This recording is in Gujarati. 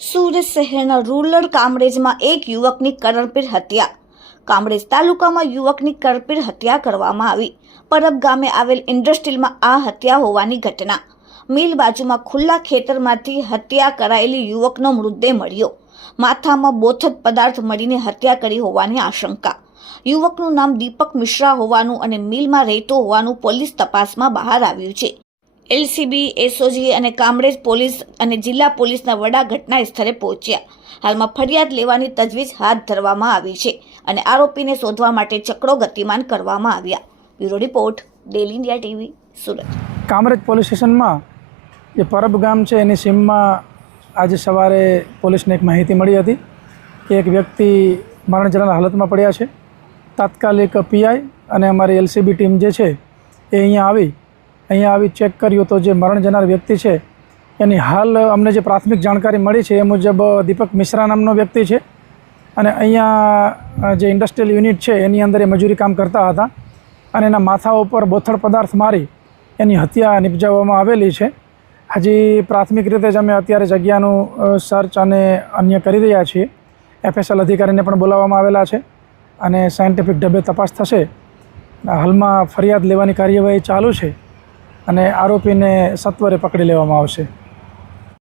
સુરત શહેરના રૂરલ કામરેજમાં એક યુવકની કરણપીર હત્યા. કામરેજ તાલુકામાં યુવકની કરણપીર હત્યા કરવામાં આવી. પરબ ગામે આવેલ ઇન્ડસ્ટ્રીમાં આ હત્યા હોવાની ઘટના. મિલ બાજુમાં ખુલ્લા ખેતરમાંથી હત્યા કરાયેલી યુવકનો મૃતદેહ મળ્યો. માથામાં બોથડ પદાર્થ મળીને હત્યા કરી હોવાની આશંકા. યુવકનું નામ દીપક મિશ્રા હોવાનું અને મિલમાં રહેતો હોવાનું પોલીસ તપાસમાં બહાર આવ્યું છે. એલસીબી, એસઓજી અને કામરેજ પોલીસ અને જિલ્લા પોલીસના વડા ઘટના સ્થળે પહોંચ્યા. હાલમાં ફરિયાદ લેવાની તજવીજ હાથ ધરવામાં આવી છે અને આરોપીને શોધવા માટે ચક્રો ગતિમાન કરવામાં આવ્યા. Bureau report, daily India TV, Surat. Kamrej police સ્ટેશનમાં જે પરબ ગામ છે એની સીમમાં આજે સવારે પોલીસને એક માહિતી મળી હતી કે એક વ્યક્તિ મરણજનક હાલતમાં પડ્યા છે. તાત્કાલિક પીઆઈ અને અમારી એલસીબી ટીમ જે છે એ અહીંયા આવી ચેક કર્યું તો જે મરણ જનાર વ્યક્તિ છે એની હાલ અમને જે પ્રાથમિક જાણકારી મળી છે એ મુજબ દીપક મિશ્રા નામનો વ્યક્તિ છે અને અહીંયા જે ઇન્ડસ્ટ્રીયલ યુનિટ છે એની અંદર એ મજૂરી કામ કરતા હતા અને એના માથા ઉપર બોથડ પદાર્થ મારી એની હત્યા નિપજાવવામાં આવેલી છે. હજી પ્રાથમિક રીતે જ અમે અત્યારે જગ્યાનું સર્ચ અને અન્ય કરી રહ્યા છીએ. એફએસએલ અધિકારીને પણ બોલાવવામાં આવેલા છે અને સાયન્ટિફિક ઢબે તપાસ થશે. હાલમાં ફરિયાદ લેવાની કાર્યવાહી ચાલુ છે અને આરોપીને સત્વરે પકડી લેવામાં આવશે.